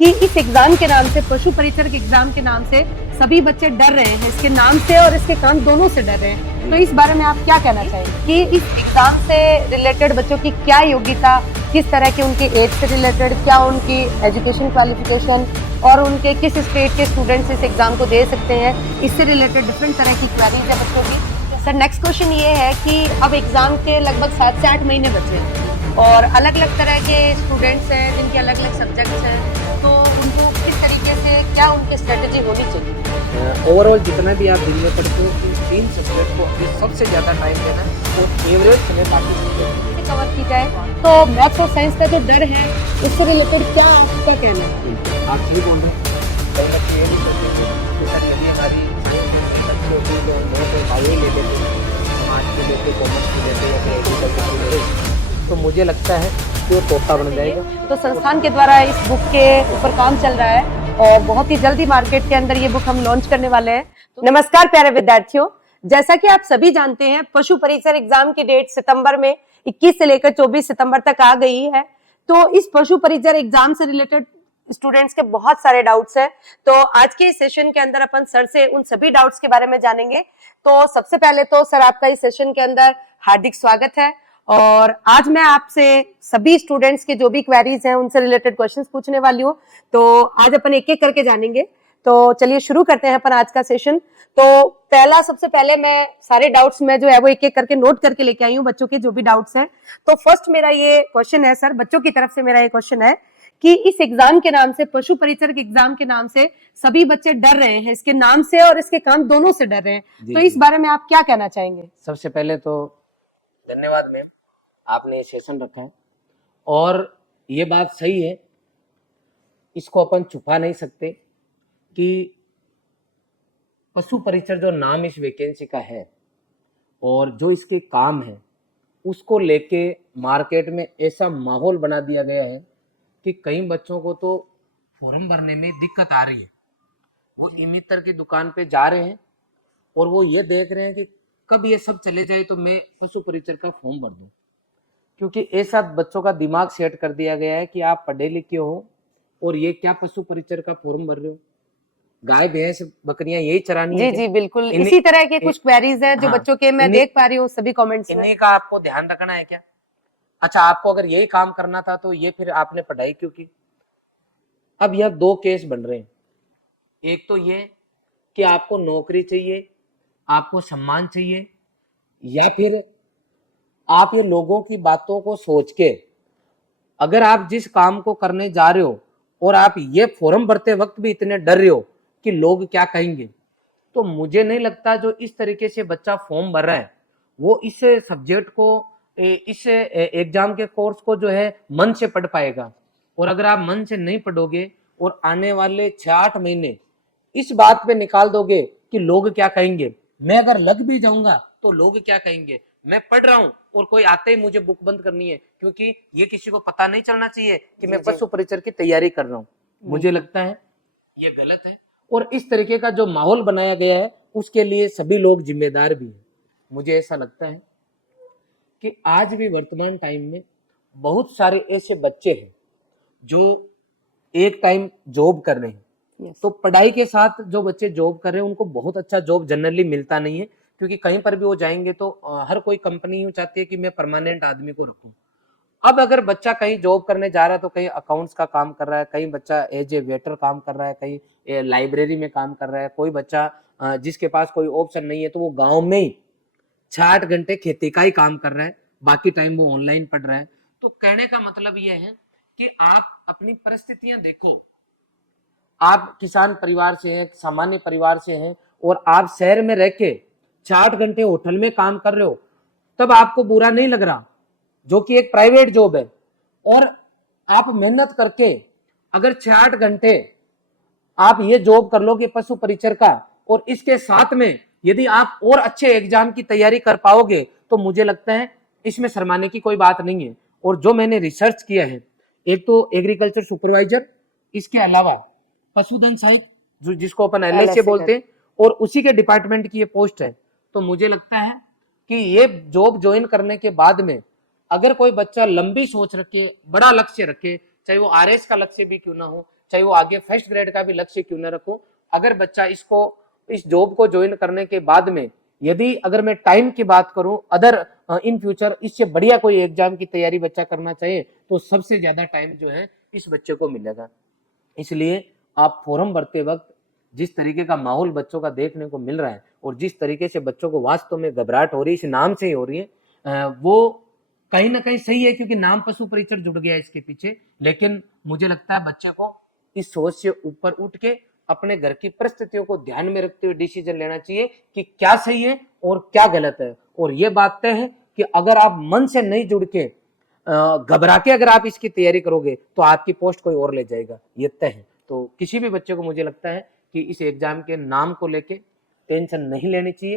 कि इस एग्जाम के नाम से, पशु परिचर के एग्जाम के नाम से सभी बच्चे डर रहे हैं, इसके नाम से और इसके काम दोनों से डर रहे हैं। तो इस बारे में आप क्या कहना चाहेंगे कि इस एग्जाम से रिलेटेड बच्चों की क्या योग्यता, किस तरह के उनके एज से रिलेटेड, क्या उनकी एजुकेशन क्वालिफिकेशन और उनके किस स्टेट के स्टूडेंट्स इस एग्जाम को दे सकते हैं, इससे रिलेटेड डिफरेंट तरह की क्वेरीज है बच्चों की। सर, नेक्स्ट क्वेश्चन ये है कि अब एग्जाम के लगभग 7 से 8 महीने बचे हैं और अलग अलग तरह के स्टूडेंट्स हैं जिनके अलग अलग सब्जेक्ट्स हैं, तो उनको किस तरीके से, क्या उनकी स्ट्रेटेजी होनी चाहिए? ओवरऑल जितना भी आप दिन में पढ़ते हो, 3 सब्जेक्ट को अभी सबसे ज़्यादा टाइम देना है और एवरेज समय बाकी सब्जेक्ट कवर की जाए। तो मैथ्स और साइंस का जो डर है उससे रिलेटेड क्या आपका कहना है? आप ठीक बोल रहे हैं। कई बच्चे ये भी करते हैं जैसा कि अभी हमारी बच्चे होती है जो नोट बायो ले लेते हैं, समाज के लेते, कॉमर्स के लेते या फिर एग्रीकल्चर के लेते, तो मुझे लगता है कि वो तोता बन जाएगा। तो संस्थान के द्वारा इस बुक के ऊपर काम चल रहा है और बहुत ही जल्दी मार्केट के अंदर ये बुक हम लॉन्च करने वाले हैं। नमस्कार प्यारे विद्यार्थियों, जैसा कि आप सभी जानते हैं पशु परिचर एग्जाम की डेट सितंबर में 21 से लेकर 24 सितंबर तक आ गई है। तो इस पशु परिचर एग्जाम से रिलेटेड स्टूडेंट्स के बहुत सारे डाउट्स हैं, तो आज के इस सेशन के अंदर अपन सर से उन सभी डाउट्स के बारे में जानेंगे। तो सबसे पहले तो सर, आपका इस सेशन के अंदर हार्दिक स्वागत है और आज मैं आपसे सभी स्टूडेंट्स के जो भी क्वेरीज हैं उनसे रिलेटेड क्वेश्चंस पूछने वाली हूँ। तो आज अपन एक एक करके जानेंगे। तो चलिए शुरू करते हैं अपन आज का सेशन। तो पहला, सबसे पहले मैं सारे डाउट्स में जो है वो एक एक करके नोट करके लेके आई हूँ, बच्चों के जो भी डाउट्स हैं। तो फर्स्ट मेरा ये क्वेश्चन है सर, बच्चों की तरफ से मेरा ये क्वेश्चन है कि इस एग्जाम के नाम से, पशु परिचर के एग्जाम के नाम से सभी बच्चे डर रहे हैं, इसके नाम से और इसके काम दोनों से डर रहे हैं। तो इस बारे में आप क्या कहना चाहेंगे? सबसे पहले तो धन्यवाद मैम, आपने ये सेशन रखा है और ये बात सही है, इसको अपन छुपा नहीं सकते कि पशु परिचर जो नाम इस वैकेंसी का है और जो इसके काम है उसको लेके मार्केट में ऐसा माहौल बना दिया गया है कि कई बच्चों को तो फॉर्म भरने में दिक्कत आ रही है। वो इमितर की दुकान पे जा रहे हैं और वो ये देख रहे हैं कि कब ये सब चले जाए तो मैं पशु परिचर का फॉर्म भर दूं, क्योंकि ऐसा बच्चों का दिमाग सेट कर दिया गया है कि आप पढ़े लिखे हो और ये क्या पशु परिचर का फॉर्म भर रहे हो, गाय भैंस बकरियां यही चरानी है। जी जी बिल्कुल, इसी तरह के कुछ क्वेरीज हैं जो बच्चों के मैं देख पा रही हूँ सभी कमेंट्स में। इन्हीं का आपको ध्यान रखना है क्या? अच्छा, आपको अगर यही काम करना था तो ये फिर आपने पढ़ाई क्यों की? अब यह 2 केस बन रहे हैं। एक तो ये कि आपको नौकरी चाहिए, आपको सम्मान चाहिए, या फिर आप ये लोगों की बातों को सोच के, अगर आप जिस काम को करने जा रहे हो और आप ये फॉर्म भरते वक्त भी इतने डर रहे हो कि लोग क्या कहेंगे, तो मुझे नहीं लगता जो इस तरीके से बच्चा फॉर्म भर रहा है वो इस सब्जेक्ट को, इस एग्जाम के कोर्स को जो है मन से पढ़ पाएगा। और अगर आप मन से नहीं पढ़ोगे और आने वाले 6-8 महीने इस बात पे निकाल दोगे कि लोग क्या कहेंगे, मैं अगर लग भी जाऊंगा तो लोग क्या कहेंगे, मैं पढ़ रहा हूं और कोई आते ही मुझे बुक बंद करनी है, क्योंकि ये किसी को पता नहीं चलना चाहिए कि मैं पशु परिचर की तैयारी कर रहा हूँ। मुझे लगता है ये गलत है और इस तरीके का जो माहौल बनाया गया है उसके लिए सभी लोग जिम्मेदार भी हैं। मुझे ऐसा लगता है कि आज भी वर्तमान टाइम में बहुत सारे ऐसे बच्चे हैं जो एक टाइम जॉब कर रहे हैं। तो पढ़ाई के साथ जो बच्चे जॉब कर रहे हैं उनको बहुत अच्छा जॉब जनरली मिलता नहीं है, क्योंकि कहीं पर भी वो जाएंगे तो हर कोई कंपनी यूं चाहती है कि मैं परमानेंट आदमी को रखूं। अब अगर बच्चा कहीं जॉब करने जा रहा है तो कहीं अकाउंट्स का काम कर रहा है, कहीं बच्चा एज ए वेटर काम कर रहा है, कहीं लाइब्रेरी में काम कर रहा है, कोई बच्चा जिसके पास कोई ऑप्शन नहीं है तो वो गाँव में ही 6-8 घंटे खेती का ही काम कर रहा है, बाकी टाइम वो ऑनलाइन पढ़ रहा है। तो कहने का मतलब यह है कि आप अपनी परिस्थितियां देखो। आप किसान परिवार से हैं, सामान्य परिवार से हैं और आप शहर में रह के 6-8 घंटे होटल में काम कर रहे हो, तब आपको बुरा नहीं लग रहा, जो कि एक प्राइवेट जॉब है। और आप मेहनत करके अगर 6-8 घंटे आप ये जॉब कर लोगे पशु परिचर का, और इसके साथ में यदि आप और अच्छे एग्जाम की तैयारी कर पाओगे, तो मुझे लगता है इसमें शर्माने की कोई बात नहीं है। और जो मैंने रिसर्च किया है, एक तो एग्रीकल्चर सुपरवाइजर, इसके अलावा पशुधन सहायक जो जिसको अपन LSA बोलते हैं, और उसी के डिपार्टमेंट की ये पोस्ट है। तो मुझे लगता है कि ये जॉब ज्वाइन करने के बाद में अगर कोई बच्चा लंबी सोच रखे, बड़ा लक्ष्य रखे, चाहे वो RS का लक्ष्य भी क्यों ना हो, चाहे वो आगे फर्स्ट ग्रेड का भी लक्ष्य क्यों ना रखो, अगर बच्चा इसको इस जॉब को ज्वाइन करने के बाद में यदि अगर मैं टाइम की बात करूं अदर इन फ्यूचर इससे बढ़िया कोई एग्जाम की तैयारी बच्चा करना चाहिए तो सबसे ज्यादा टाइम जो है इस बच्चे को मिलेगा। इसलिए आप फॉर्म भरते वक्त जिस तरीके का माहौल बच्चों का देखने को मिल रहा है और जिस तरीके से बच्चों को वास्तव में घबराहट हो रही है इस नाम से ही हो रही है, वो कहीं ना कहीं सही है क्योंकि नाम पशु परीक्षक जुड़ गया है इसके पीछे। लेकिन मुझे लगता है बच्चे को इस सोच से ऊपर उठ के अपने घर की परिस्थितियों को ध्यान में रखते हुए डिसीजन लेना चाहिए कि क्या सही है और क्या गलत है। और ये बात तय है कि अगर आप मन से नहीं जुड़ के घबरा के अगर आप इसकी तैयारी करोगे तो आपकी पोस्ट कोई और ले जाएगा, ये तय है। तो किसी भी बच्चे को मुझे लगता है कि इस एग्जाम के नाम को लेके टेंशन नहीं लेनी चाहिए,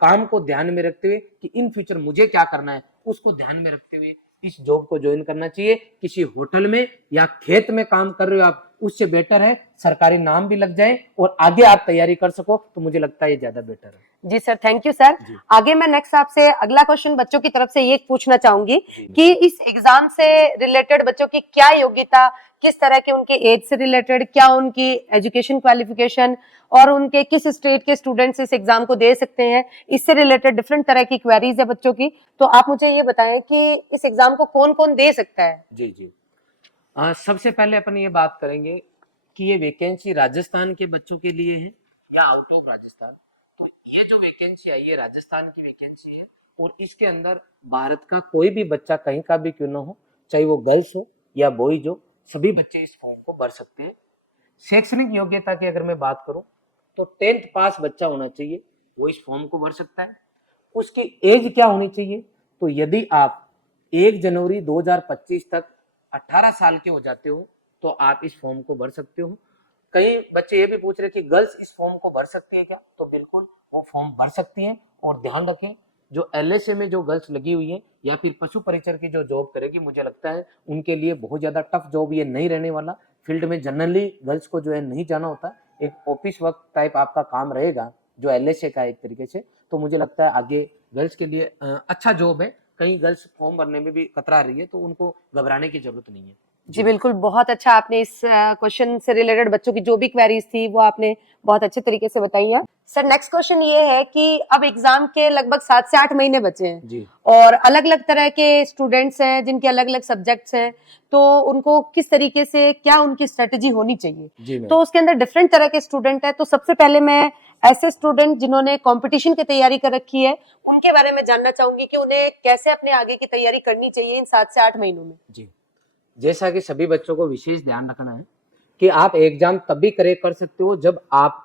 काम को ध्यान में रखते हुए कि इन फ्यूचर मुझे क्या करना है उसको ध्यान में रखते हुए इस जॉब को ज्वाइन करना चाहिए। किसी होटल में या खेत में काम कर रहे हो आप, उससे बेटर है सरकारी नाम भी लग जाए और आगे आप तैयारी कर सको, तो मुझे लगता है ये ज्यादा बेटर है। जी सर, थैंक यू सर। आगे मैं नेक्स्ट आपसे अगला क्वेश्चन बच्चों की तरफ से ये पूछना चाहूंगी कि इस एग्जाम से रिलेटेड बच्चों की क्या योग्यता, किस तरह के उनके एज से रिलेटेड, क्या उनकी एजुकेशन क्वालिफिकेशन और उनके किस स्टेट के स्टूडेंट्स इस एग्जाम को दे सकते हैं, इससे रिलेटेड डिफरेंट तरह की क्वेरीज है बच्चों की। तो आप मुझे ये बताएं कि इस एग्जाम को कौन कौन दे सकता है। जी जी, सबसे पहले अपन ये बात करेंगे कि ये वैकेंसी राजस्थान के बच्चों के लिए है या आउट ऑफ राजस्थान। तो ये जो वैकेंसी है ये राजस्थान की वैकेंसी है और इसके अंदर भारत का कोई भी बच्चा कहीं का भी क्यों ना हो, चाहे वो गर्ल्स हो या बॉयज हो, सभी बच्चे इस फॉर्म को भर सकते हैं। शैक्षणिक योग्यता की अगर मैं बात करूं तो 10th पास बच्चा होना चाहिए, वो इस फॉर्म को भर सकता है। उसकी एज क्या होनी चाहिए, तो यदि आप 1 जनवरी 2025 तक 18 साल के हो जाते हो तो आप इस फॉर्म को भर सकते हो। कई बच्चे ये भी पूछ रहे कि गर्ल्स इस फॉर्म को भर सकती है क्या, तो बिल्कुल वो फॉर्म भर सकती हैं। और ध्यान रखें जो LSA में जो गर्ल्स लगी हुई है या फिर पशु परिचर की जो जॉब करेगी, मुझे लगता है उनके लिए बहुत ज्यादा टफ जॉब ये नहीं रहने वाला। फील्ड में जनरली गर्ल्स को जो है नहीं जाना होता, एक ऑफिस वर्क टाइप आपका काम रहेगा जो LSA का एक तरीके से। तो मुझे लगता है आगे गर्ल्स के लिए अच्छा जॉब है। कहीं गर्ल्स फॉर्म भरने में भी कतरा रही है तो उनको घबराने की जरूरत नहीं है। जी बिल्कुल, बहुत अच्छा आपने इस क्वेश्चन से रिलेटेड बच्चों की जो भी क्वेरीज थी वो आपने बहुत अच्छे तरीके से बताई है। सर नेक्स्ट क्वेश्चन ये है कि अब एग्जाम के लगभग 7 से 8 महीने बचे हैं जी। और अलग अलग तरह के स्टूडेंट्स हैं जिनके अलग अलग सब्जेक्ट्स हैं, तो उनको किस तरीके से क्या उनकी स्ट्रेटेजी होनी चाहिए। जी तो उसके अंदर डिफरेंट तरह के स्टूडेंट है। तो सबसे पहले मैं ऐसे स्टूडेंट जिन्होंने कंपटीशन की तैयारी कर रखी है उनके बारे में जानना चाहूंगी कि उन्हें कैसे अपने आगे की तैयारी करनी चाहिए इन 7 से 8 महीनों में। जी, जैसा कि सभी बच्चों को विशेष ध्यान रखना है कि आप एग्जाम तभी कर सकते हो जब आप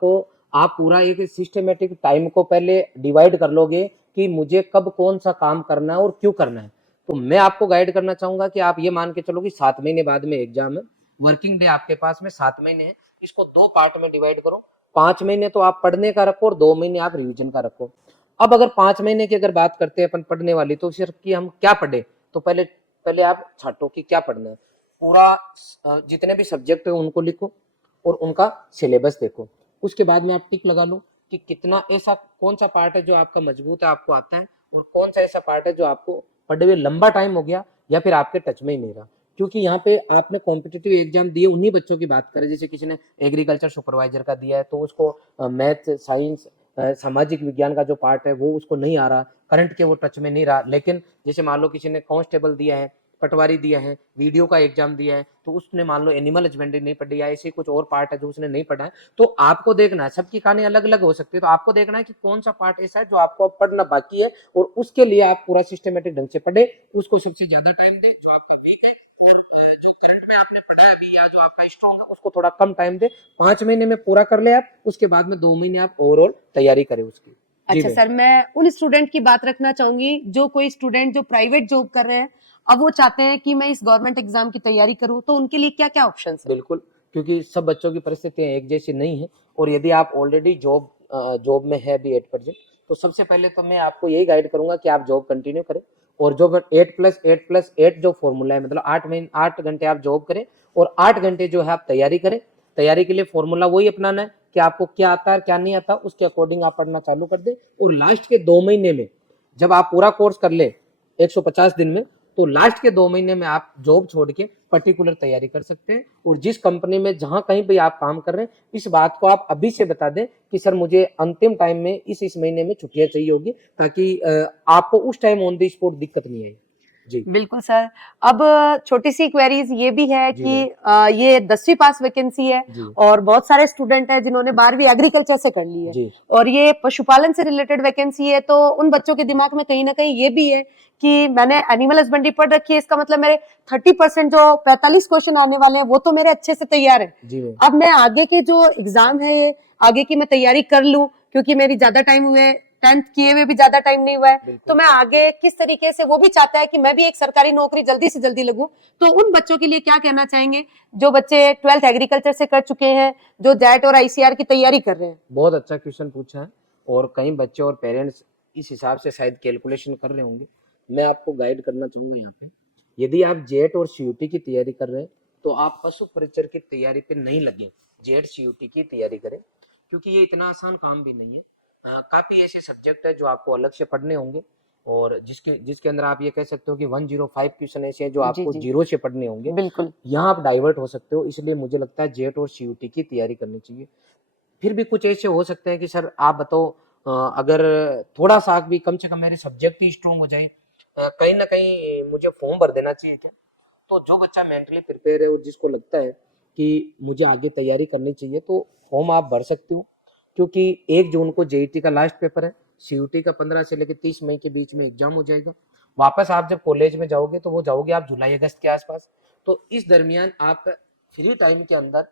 पूरा एक सिस्टमेटिक टाइम को पहले डिवाइड कर लोगे कि मुझे कब कौन सा काम करना है और क्यों करना है। तो मैं आपको गाइड करना चाहूंगा कि आप ये मान के चलो कि 7 महीने बाद में एग्जाम है, वर्किंग डे आपके पास में 7 महीने है, इसको 2 पार्ट में डिवाइड करो। 5 महीने तो आप पढ़ने का रखो और 2 महीने आप रिविजन का रखो। अब अगर 5 महीने की अगर बात करते हैं अपन पढ़ने वाली, तो सिर्फ कि हम क्या पढ़े, तो पहले आप छाटो कि क्या पढ़ना है। पूरा जितने भी सब्जेक्ट है उनको लिखो और उनका सिलेबस देखो। उसके बाद में आप टिक लगा लो कि कितना ऐसा कौन सा पार्ट है जो आपका मजबूत है, आपको आता है, और कौन सा ऐसा पार्ट है जो आपको पढ़े हुए लंबा टाइम हो गया या फिर आपके टच में ही नहीं रहा। क्योंकि यहाँ पे आपने कॉम्पिटिटिव एग्जाम दिए, उन्हीं बच्चों की बात करें, जैसे किसी ने एग्रीकल्चर सुपरवाइजर का दिया है तो उसको मैथ, साइंस, सामाजिक विज्ञान का जो पार्ट है वो उसको नहीं आ रहा, करंट के वो टच में नहीं रहा। लेकिन जैसे मान लो किसी ने कांस्टेबल दिया है, पटवारी दिया है, वीडियो का एग्जाम दिया है, तो उसने मान लो एनिमल हस्बेंड्री नहीं पढ़ी या ऐसे कुछ और पार्ट है जो उसने नहीं पढ़ा है, तो आपको देखना है, सबकी कहानी अलग अलग हो सकती है, तो आपको देखना है कि कौन सा पार्ट ऐसा है जो आपको पढ़ना बाकी है और उसके लिए आप पूरा सिस्टमेटिक ढंग से पढ़े, उसको सबसे ज्यादा टाइम दे। जो आपका वीक है और जो करंट में आपने पढ़ा है अभी या जो आपका स्ट्रॉन्ग है उसको थोड़ा कम टाइम दे। 5 महीने में पूरा कर ले आप, उसके बाद में 2 महीने आप ओवरऑल तैयारी करें उसकी। अच्छा सर, मैं उन स्टूडेंट की बात रखना चाहूंगी जो कोई स्टूडेंट जो प्राइवेट जॉब कर रहे हैं, अब वो चाहते हैं कि मैं इस गवर्नमेंट एग्जाम की तैयारी करूं, तो उनके लिए क्या क्या ऑप्शन है। बिल्कुल, क्योंकि सब बच्चों की परिस्थितियां एक जैसी नहीं है और यदि आप ऑलरेडी जॉब में है अभी 8%, तो सबसे पहले तो मैं आपको यही गाइड करूंगा कि आप जॉब कंटिन्यू करें और जो 8+8+8 जो फॉर्मूला है, मतलब 8 घंटे आप जॉब करें और 8 घंटे जो है आप तैयारी करें। तैयारी के लिए फॉर्मूला वही अपनाना है कि आपको क्या आता है क्या नहीं आता, उसके अकॉर्डिंग आप पढ़ना चालू कर दे। और लास्ट के 2 महीने में जब आप पूरा कोर्स कर ले 150 दिन में, तो लास्ट के 2 महीने में आप जॉब छोड़ के पर्टिकुलर तैयारी कर सकते हैं। और जिस कंपनी में जहां कहीं भी आप काम कर रहे हैं, इस बात को आप अभी से बता दें कि सर मुझे अंतिम टाइम में इस महीने में छुट्टियां चाहिए होगी, ताकि आपको उस टाइम ऑन द स्पॉट दिक्कत नहीं आए। जी बिल्कुल सर। अब छोटी सी क्वेरीज ये भी है जी कि ये 10वीं पास वैकेंसी है जी और बहुत सारे स्टूडेंट हैं जिन्होंने 12वीं एग्रीकल्चर से कर ली है जी और ये पशुपालन से रिलेटेड वैकेंसी है, तो उन बच्चों के दिमाग में कहीं ना कहीं ये भी है कि मैंने एनिमल हस्बेंड्री पढ़ रखी है, इसका मतलब मेरे 30% जो 45 क्वेश्चन आने वाले हैं वो तो मेरे अच्छे से तैयार है। जी मैम। अब मैं आगे के जो एग्जाम है आगे की मैं तैयारी कर लूं, क्योंकि मेरी ज्यादा टाइम हुए, 10th किए हुए भी ज्यादा टाइम नहीं हुआ है, बिल्कुल। तो मैं आगे किस तरीके से, वो भी चाहता है कि मैं भी एक सरकारी नौकरी जल्दी से जल्दी लगूं, तो उन बच्चों के लिए क्या कहना चाहेंगे जो बच्चे 12th एग्रीकल्चर से कर चुके हैं, जो जैट और आईसीआर की तैयारी कर रहे हैं? बहुत अच्छा क्वेश्चन पूछा है, और कई बच्चे और पेरेंट्स इस हिसाब से शायद कैलकुलेशन कर रहे होंगे। मैं आपको गाइड करना चाहूंगा यहाँ पे। यदि आप जेट और सीयूटी की तैयारी कर रहे हैं तो आप पशु परिचर की तैयारी पे नहीं लगे, जेट सीयूटी की तैयारी करें, क्योंकि ये इतना आसान काम भी नहीं है। काफी ऐसे सब्जेक्ट है जो आपको अलग से पढ़ने होंगे, और जिसके अंदर आप ये कह सकते हो कि 105 क्वेश्चन ऐसे हैं जो जी आपको जी जीरो से पढ़ने होंगे। बिल्कुल। यहाँ आप डाइवर्ट हो सकते हो, इसलिए मुझे लगता है जेट और सीयूटी की तैयारी करनी चाहिए। फिर भी कुछ ऐसे हो सकते हैं कि सर आप बताओ, अगर थोड़ा सा भी कम से कम मेरे सब्जेक्ट ही स्ट्रॉन्ग हो जाए, कहीं ना कहीं मुझे फॉर्म भर देना चाहिए क्या? तो जो बच्चा मेंटली प्रिपेयर है और जिसको लगता है कि मुझे आगे तैयारी करनी चाहिए, तो फॉर्म आप भर सकते हो, क्योंकि 1 जून को जेईटी का लास्ट पेपर है, सीयूटी का 15 से लेकर 30 मई के बीच में एग्जाम हो जाएगा। वापस आप जब कॉलेज में जाओगे तो वो जाओगे आप जुलाई अगस्त के आसपास। तो इस दरमियान आप फ्री टाइम के अंदर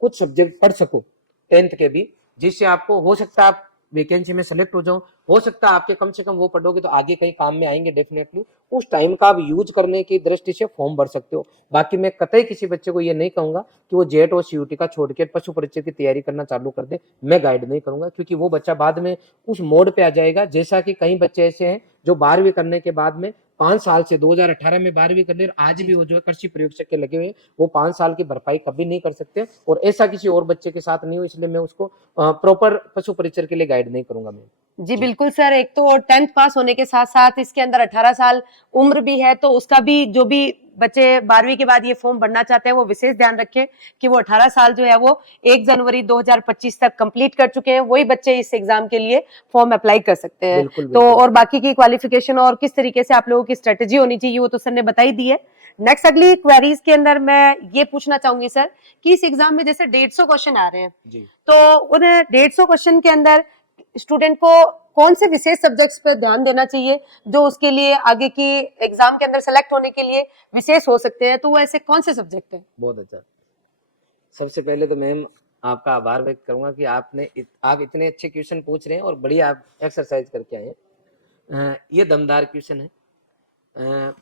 कुछ सब्जेक्ट पढ़ सको 10th के भी, जिससे आपको हो सकता है आप वैकेंसी में सेलेक्ट हो जाओ, हो सकता है आपके कम से कम वो पढ़ोगे तो आगे कहीं काम में आएंगे डेफिनेटली। उस टाइम का आप यूज करने की दृष्टि से फॉर्म भर सकते हो। बाकी मैं कतई किसी बच्चे को ये नहीं कहूंगा कि वो जेट और सीयूटी का छोड़ के पशु परिचय की तैयारी करना चालू कर दे, मैं गाइड नहीं करूंगा, क्योंकि वो बच्चा बाद में उस मोड पे आ जाएगा। जैसा कि कई बच्चे ऐसे हैं जो 12वीं करने के बाद में 5 साल से 2018 में 12वीं कर ले, आज भी वो जो है कृषि प्रयोगशाला के लगे हुए हैं, वो 5 साल की भरपाई कभी नहीं कर सकते, और ऐसा किसी और बच्चे के साथ नहीं हो, इसलिए मैं उसको प्रॉपर पशु परिचर के लिए गाइड नहीं करूंगा मैं। जी बिल्कुल सर। एक तो 10th पास होने के साथ साथ इसके अंदर 18 साल उम्र भी है, तो उसका भी जो भी बच्चे 12वीं के बाद ये फॉर्म भरना चाहते हैं वो विशेष ध्यान रखें कि वो 18 साल जो है वो 1 जनवरी 2025 तक कंप्लीट कर चुके हैं, वही बच्चे इस एग्जाम के लिए फॉर्म अप्लाई कर सकते हैं। बिल्कुल, तो बिल्कुल। और बाकी की क्वालिफिकेशन और किस तरीके से आप लोगों की स्ट्रेटेजी होनी चाहिए वो तो सर ने बताई दी है। नेक्स्ट अगली क्वेरीज के अंदर मैं ये पूछना चाहूंगी सर कि इस एग्जाम में जैसे 150 क्वेश्चन आ रहे हैं, जी तो उन 150 क्वेश्चन के अंदर स्टूडेंट को कौन से विशेष सब्जेक्ट्स पर ध्यान देना चाहिए जो उसके लिए आगे की एग्जाम के अंदर सेलेक्ट होने के लिए विशेष हो सकते हैं, तो वो ऐसे कौन से सब्जेक्ट हैं? बहुत अच्छा। सबसे पहले तो मैम आपका आभार व्यक्त करूंगा कि आप इतने अच्छे क्वेश्चन पूछ रहे हैं और बढ़िया आप एक्सरसाइज करके आए हैं। ये दमदार क्वेश्चन है।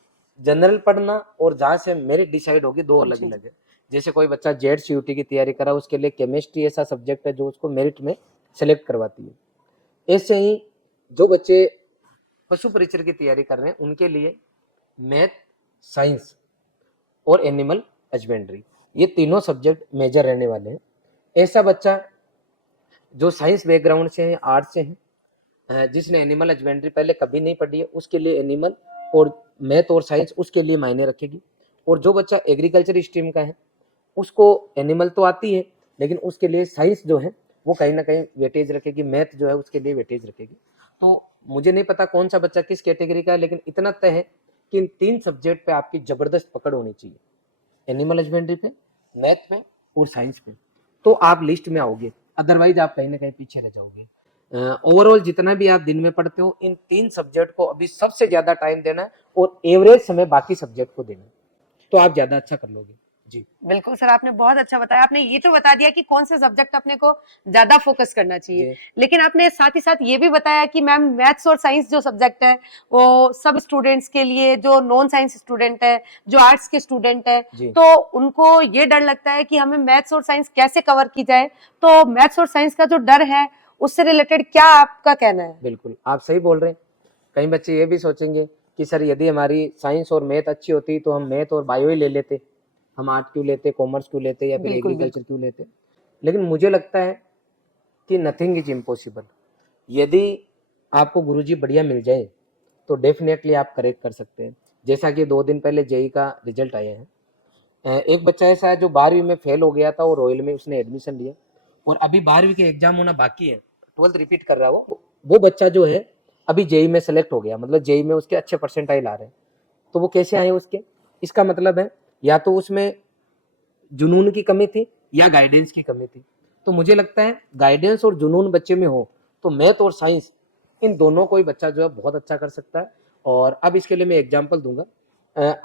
जनरल पढ़ना और जहाँ से मेरिट डिसाइड होगी दो अलग अलग है। जैसे कोई बच्चा जेड सीयूटी की तैयारी करा, उसके लिए केमिस्ट्री ऐसा सब्जेक्ट है जो उसको मेरिट में सेलेक्ट करवाती है। ऐसे ही जो बच्चे पशु परिचर की तैयारी कर रहे हैं उनके लिए मैथ, साइंस और एनिमल हस्बेंड्री, ये तीनों सब्जेक्ट मेजर रहने वाले हैं। ऐसा बच्चा जो साइंस बैकग्राउंड से है, आर्ट से है, जिसने एनिमल हस्बेंड्री पहले कभी नहीं पढ़ी है, उसके लिए एनिमल और मैथ और साइंस उसके लिए मायने रखेगी। और जो बच्चा एग्रीकल्चर स्ट्रीम का है उसको एनिमल तो आती है, लेकिन उसके लिए साइंस जो है वो कहीं ना कहीं वेटेज रखेगी, मैथ जो है उसके लिए वेटेज रखेगी। तो मुझे नहीं पता कौन सा बच्चा किस कैटेगरी का है, लेकिन इतना तय है कि इन 3 सब्जेक्ट पे आपकी जबरदस्त पकड़ होनी चाहिए, एनिमल हस्बेंड्री पे, मैथ पे और साइंस पे, तो आप लिस्ट में आओगे, अदरवाइज आप कहीं ना कहीं पीछे रह जाओगे। ओवरऑल जितना भी आप दिन में पढ़ते हो, इन 3 सब्जेक्ट को अभी सबसे ज्यादा टाइम देना है और एवरेज समय बाकी सब्जेक्ट को देना है, तो आप ज्यादा अच्छा कर लोगे। जी बिल्कुल सर, आपने बहुत अच्छा बताया। आपने ये तो बता दिया कि कौन से सब्जेक्ट अपने को ज्यादा फोकस करना चाहिए, लेकिन आपने साथ ही साथ ये भी बताया कि मैम मैथ्स और साइंस जो सब्जेक्ट है वो सब स्टूडेंट्स के लिए, जो नॉन साइंस स्टूडेंट है, जो आर्ट्स के स्टूडेंट है, तो उनको ये डर लगता है कि हमें मैथ्स और साइंस कैसे कवर की जाए, तो मैथ्स और साइंस का जो डर है उससे रिलेटेड क्या आपका कहना है? बिल्कुल, आप सही बोल रहे हैं। कई बच्चे ये भी सोचेंगे कि सर यदि हमारी साइंस और मैथ अच्छी होती तो हम मैथ और बायो ही ले लेते, हम आर्ट क्यों लेते, कॉमर्स क्यों लेते, या फिर एग्रीकल्चर क्यों लेते। लेकिन मुझे लगता है कि नथिंग इज इम्पॉसिबल। यदि आपको गुरुजी बढ़िया मिल जाए तो डेफिनेटली आप करेक्ट कर सकते हैं। जैसा कि 2 दिन पहले जेई का रिजल्ट आया है, एक बच्चा ऐसा है जो 12वीं में फेल हो गया था और रॉयल में उसने एडमिशन लिया और अभी 12वीं के एग्जाम होना बाकी है, 12th रिपीट कर रहा है वो बच्चा जो है अभी जेई में सेलेक्ट हो गया, मतलब जेई में उसके अच्छे परसेंटाइल आ रहे हैं। तो वो कैसे आए उसके, इसका मतलब है या तो उसमें जुनून की कमी थी या गाइडेंस की कमी थी। तो मुझे लगता है गाइडेंस और जुनून बच्चे में हो तो मैथ और साइंस इन दोनों को ही बच्चा जो है बहुत अच्छा कर सकता है। और अब इसके लिए मैं एग्जांपल दूंगा।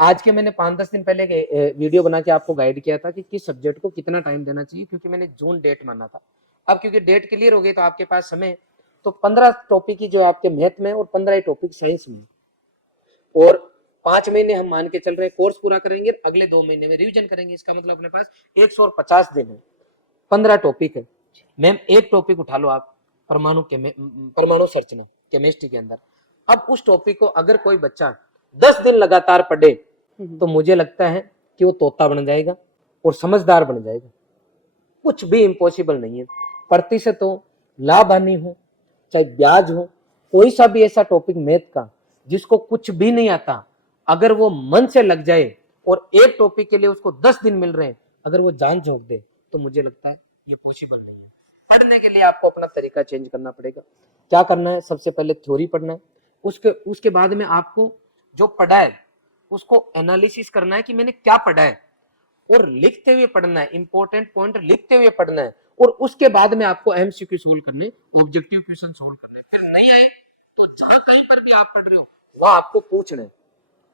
आज के मैंने 5-10 दिन पहले एक वीडियो बना के आपको गाइड किया था कि किस सब्जेक्ट को कितना टाइम देना चाहिए, क्योंकि मैंने जून डेट माना था। अब क्योंकि डेट क्लियर हो गई तो आपके पास समय, तो 15 टॉपिक ही जो आपके मैथ में और 15 ही टॉपिक साइंस में, और 5 महीने हम मान के चल रहे हैं कोर्स पूरा करेंगे, अगले 2 महीने में रिवीजन करेंगे। इसका मतलब अपने पास 150 दिन है, 15 टॉपिक है। मैम एक टॉपिक उठा लो आप, परमाणु संरचना केमिस्ट्री के अंदर। अब उस टॉपिक को अगर कोई बच्चा 10 दिन लगातार पढ़े तो मुझे लगता है कि वो तोता बन जाएगा और समझदार बन जाएगा। कुछ भी इम्पॉसिबल नहीं है। प्रतिशत हो, लाभ हानि हो, चाहे ब्याज हो, कोई सा भी ऐसा टॉपिक मैथ का जिसको कुछ भी नहीं आता, अगर वो मन से लग जाए और एक टॉपिक के लिए उसको 10 दिन मिल रहे हैं, अगर वो जान झोंक दे तो मुझे लगता है ये पॉसिबल नहीं है। पढ़ने के लिए आपको अपना तरीका चेंज करना पड़ेगा। क्या करना है, सबसे पहले थ्योरी पढ़ना है, उसके बाद में आपको जो पढ़ा है उसको एनालिसिस करना है कि मैंने क्या पढ़ा है, और लिखते हुए पढ़ना है, इंपॉर्टेंट पॉइंट लिखते हुए पढ़ना है। और उसके बाद में आपको एमसीक्यू सोल्व करने, ऑब्जेक्टिव क्वेश्चन सोल्व करने। फिर नहीं आए तो जहां कहीं पर भी आप पढ़ रहे हो वहां आपको पूछना है।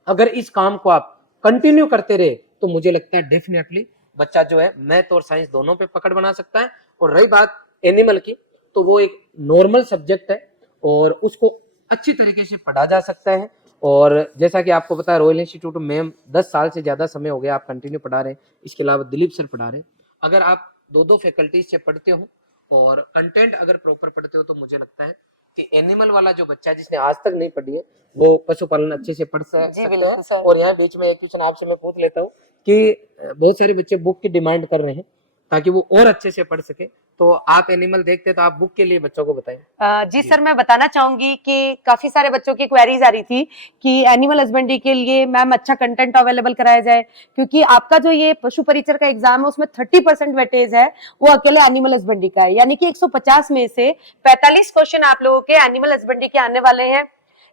अगर इस काम को आप कंटिन्यू करते रहे तो मुझे लगता है डेफिनेटली बच्चा जो है मैथ और साइंस दोनों पे पकड़ बना सकता है। और रही बात एनिमल की, तो वो एक नॉर्मल सब्जेक्ट है और उसको अच्छी तरीके से पढ़ा जा सकता है। और जैसा कि आपको पता है रॉयल इंस्टीट्यूट में 10 साल से ज्यादा समय हो गया आप कंटिन्यू पढ़ा रहे हैं। इसके अलावा दिलीप सर पढ़ा रहे हैं। अगर आप 2-2 फैकल्टीज से पढ़ते हो और कंटेंट अगर प्रॉपर पढ़ते हो तो मुझे लगता है कि एनिमल वाला जो बच्चा है जिसने आज तक नहीं पढ़ी है वो पशुपालन अच्छे से पढ़ सकता है। और यहाँ बीच में एक क्वेश्चन आपसे मैं पूछ लेता हूँ कि बहुत सारे बच्चे बुक की डिमांड कर रहे हैं ताकि वो और अच्छे से पढ़ सके, तो आप एनिमल देखते हैं तो आप बुक के लिए बच्चों को बताएं। जी सर, मैं बताना चाहूंगी कि काफी सारे बच्चों की क्वेरीज आ रही थी कि एनिमल हस्बेंड्री के लिए मैम अच्छा कंटेंट अवेलेबल कराया जाए, क्योंकि आपका जो ये पशु परिचर का एग्जाम है उसमें 30% वेटेज है वो अकेले एनिमल हस्बेंड्री का है, यानी कि 150 में से 45 क्वेश्चन आप लोगों के एनिमल हस्बेंड्री के आने वाले हैं।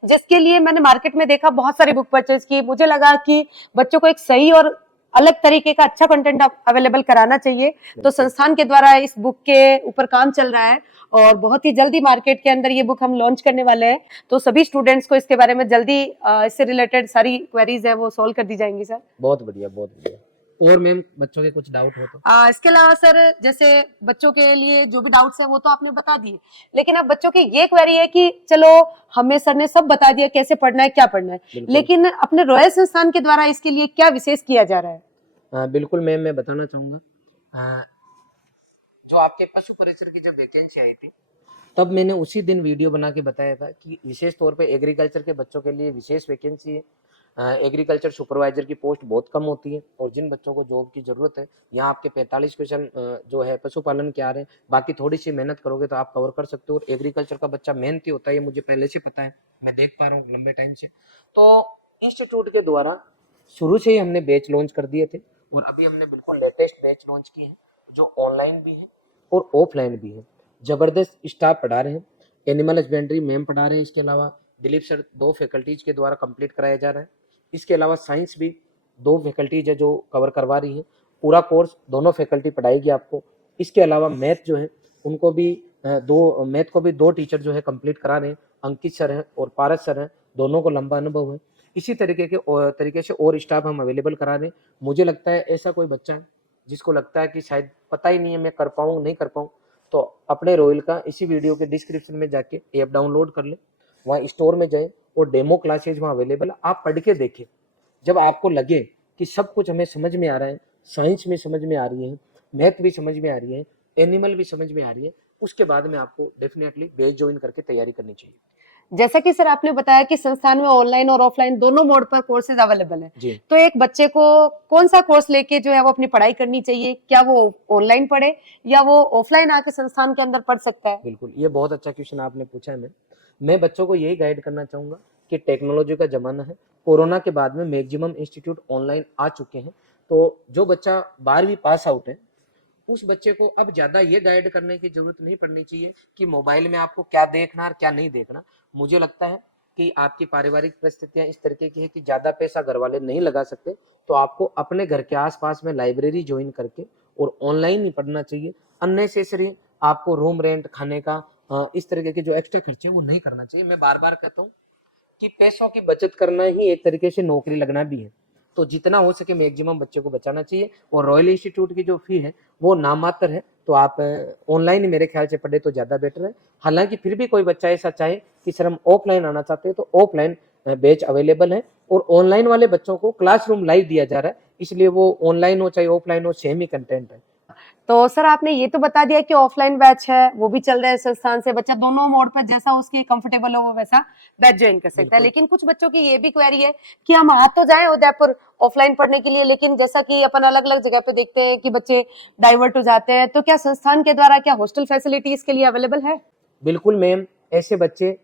जिसके लिए मैंने मार्केट में देखा बहुत सारी बुक परचेज की, मुझे लगा कि बच्चों को एक सही और अलग तरीके का अच्छा कंटेंट अवेलेबल कराना चाहिए। तो संस्थान के द्वारा इस बुक के ऊपर काम चल रहा है और बहुत ही जल्दी मार्केट के अंदर ये बुक हम लॉन्च करने वाले हैं। तो सभी स्टूडेंट्स को इसके बारे में जल्दी इससे रिलेटेड सारी क्वेरीज है वो सॉल्व कर दी जाएंगी सर। बहुत बढ़िया, बहुत बढ़िया। और मैम बच्चों के कुछ डाउट हो तो? इसके अलावा सर जैसे बच्चों के लिए जो भी डाउट्स है वो तो आपने बता दिए, लेकिन अब बच्चों की ये क्वेरी है कि चलो हमें सर ने सब बता दिया कैसे पढ़ना है क्या पढ़ना है, लेकिन अपने रॉयल संस्थान के द्वारा इसके लिए क्या विशेष किया जा रहा है? बिल्कुल मैम, मैं बताना चाहूंगा। जो आपके पशु परिचर की जब वैकेंसी आई थी तब मैंने उसी दिन वीडियो बना के बताया था कि विशेष तौर पे एग्रीकल्चर के बच्चों के लिए विशेष वैकेंसी है। एग्रीकल्चर सुपरवाइजर की पोस्ट बहुत कम होती है और जिन बच्चों को जॉब की जरूरत है, यहाँ आपके 45 क्वेश्चन जो है पशुपालन के आ रहे हैं, बाकी थोड़ी सी मेहनत करोगे तो आप कवर कर सकते हो। और एग्रीकल्चर का बच्चा मेहनती होता है, ये मुझे पहले से पता है, मैं देख पा रहा हूँ लंबे टाइम से। तो इंस्टीट्यूट के द्वारा शुरू से ही हमने बैच लॉन्च कर दिए थे और अभी हमने बिल्कुल लेटेस्ट बैच लॉन्च किए हैं जो ऑनलाइन भी है और ऑफलाइन भी है। जबरदस्त स्टाफ पढ़ा रहे हैं। एनिमल हस्बेंड्री मैम पढ़ा रहे हैं, इसके अलावा दिलीप सर 2 फैकल्टीज के द्वारा कंप्लीट कराया जा रहा है। इसके अलावा साइंस भी 2 फैकल्टीज है जो कवर करवा रही है। पूरा कोर्स दोनों फैकल्टी पढ़ाएगी आपको। इसके अलावा मैथ जो है उनको भी मैथ को भी 2 टीचर जो है कंप्लीट करा रहे हैं, अंकित सर हैं और पारस सर हैं, दोनों को लंबा अनुभव है। इसी तरीके से और स्टाफ हम अवेलेबल करा रहे हैं। मुझे लगता है ऐसा कोई बच्चा है जिसको लगता है कि शायद पता ही नहीं है मैं कर पाऊँ नहीं कर पाऊँ, तो अपने रॉयल का इसी वीडियो के डिस्क्रिप्शन में जाके ऐप डाउनलोड कर ले, वहाँ स्टोर में जाए और डेमो क्लासेज वहाँ अवेलेबल है, आप पढ़ के देखें। जब आपको लगे कि सब कुछ हमें समझ में आ रहा है, साइंस में समझ में आ रही है, मैथ भी समझ में आ रही है, एनिमल भी समझ में आ रही है, उसके बाद में आपको डेफिनेटली बैच ज्वाइन करके तैयारी करनी चाहिए। जैसा कि सर आपने बताया कि संस्थान में ऑनलाइन और ऑफलाइन दोनों मोड पर कोर्सेज अवेलेबल है, तो एक बच्चे को कौन सा कोर्स लेके जो है वो अपनी पढ़ाई करनी चाहिए? क्या वो ऑनलाइन पढ़े या वो ऑफलाइन आके संस्थान के अंदर पढ़ सकता है? बिल्कुल, ये बहुत अच्छा क्वेश्चन आपने पूछा है। मैं बच्चों को यही गाइड करना चाहूंगा कि टेक्नोलॉजी का जमाना है। कोरोना के बाद में मैक्सिमम इंस्टीट्यूट ऑनलाइन आ चुके हैं, तो जो बच्चा 12वीं पास आउट है उस बच्चे को अब ज्यादा ये गाइड करने की जरूरत नहीं पड़नी चाहिए कि मोबाइल में आपको क्या देखना और क्या नहीं देखना। मुझे लगता है कि आपकी पारिवारिक परिस्थितियां इस तरीके की है कि ज्यादा पैसा घर वाले नहीं लगा सकते, तो आपको अपने घर के आसपास में लाइब्रेरी ज्वाइन करके और ऑनलाइन ही पढ़ना चाहिए। अननेसेसरी आपको रूम रेंट, खाने का इस तरीके के जो एक्स्ट्रा खर्चे वो नहीं करना चाहिए। मैं बार बार कहता हूँ कि पैसों की बचत करना ही एक तरीके से नौकरी लगना भी है, तो जितना हो सके मैक्सिमम बच्चे को बचाना चाहिए। और रॉयल इंस्टीट्यूट की जो फी है वो नामात्र है, तो आप ऑनलाइन मेरे ख्याल से पढ़े तो ज्यादा बेटर है। हालांकि फिर भी कोई बच्चा ऐसा चाहे कि सर हम ऑफलाइन आना चाहते हैं, तो ऑफलाइन बैच अवेलेबल है और ऑनलाइन वाले बच्चों को क्लासरूम लाइव दिया जा रहा है, इसलिए वो ऑनलाइन हो चाहे ऑफलाइन हो सेम ही कंटेंट है। तो सर आपने ये तो बता दिया कि ऑफलाइन बैच है वो भी चल रहा है संस्थान से, बच्चा दोनों मोड पर जैसा उसके कंफर्टेबल हो वो वैसा बैच ज्वाइन कर सकता है। बिल्कुल। लेकिन कुछ बच्चों की ये भी क्वेरी है कि हम आ तो जाएं उदयपुर ऑफलाइन पढ़ने के लिए, लेकिन जैसा कि अपन अलग अलग जगह पे देखते हैं कि बच्चे डाइवर्ट हो जाते हैं, तो क्या संस्थान के द्वारा क्या हॉस्टल फैसिलिटी इसके लिए अवेलेबल है? बिल्कुल मैम, ऐसे बच्चे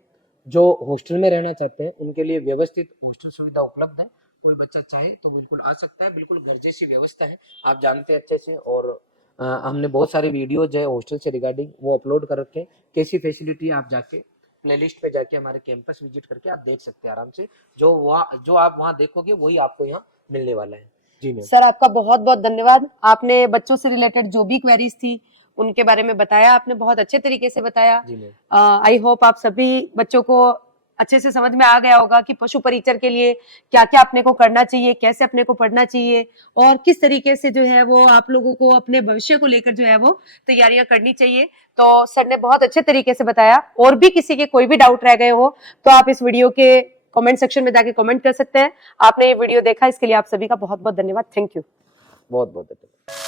जो हॉस्टल में रहना चाहते हैं उनके लिए व्यवस्थित हॉस्टल सुविधा उपलब्ध है। कोई बच्चा चाहे तो बिल्कुल आ सकता है, बिल्कुल घर जैसी व्यवस्था है, आप जानते हैं अच्छे से। और हमने बहुत सारे वीडियो जो है हॉस्टल से रिगार्डिंग वो अपलोड कर रखे हैं। कैसी फैसिलिटी आप जाके प्लेलिस्ट पे जाके हमारे कैंपस विजिट करके आप देख सकते हैं आराम से। जो आप वहाँ देखोगे वही आपको यहाँ मिलने वाला है। जी मैम। सर आपका बहुत बहुत धन्यवाद, आपने बच्चों से रिलेटेड जो भी क्वेरीज थी उनके बारे में बताया, आपने बहुत अच्छे तरीके से बताया। जी मैम। आई होप आप सभी बच्चों को अच्छे से समझ में आ गया होगा कि पशु परिचर के लिए क्या क्या अपने को करना चाहिए, कैसे अपने को पढ़ना चाहिए और किस तरीके से जो है वो आप लोगों को अपने भविष्य को लेकर जो है वो तैयारियां करनी चाहिए। तो सर ने बहुत अच्छे तरीके से बताया। और भी किसी के कोई भी डाउट रह गए हो तो आप इस वीडियो के कमेंट सेक्शन में जाके कमेंट कर सकते हैं। आपने ये वीडियो देखा इसके लिए आप सभी का बहुत बहुत धन्यवाद। Thank you. बहुत बहुत धन्यवाद।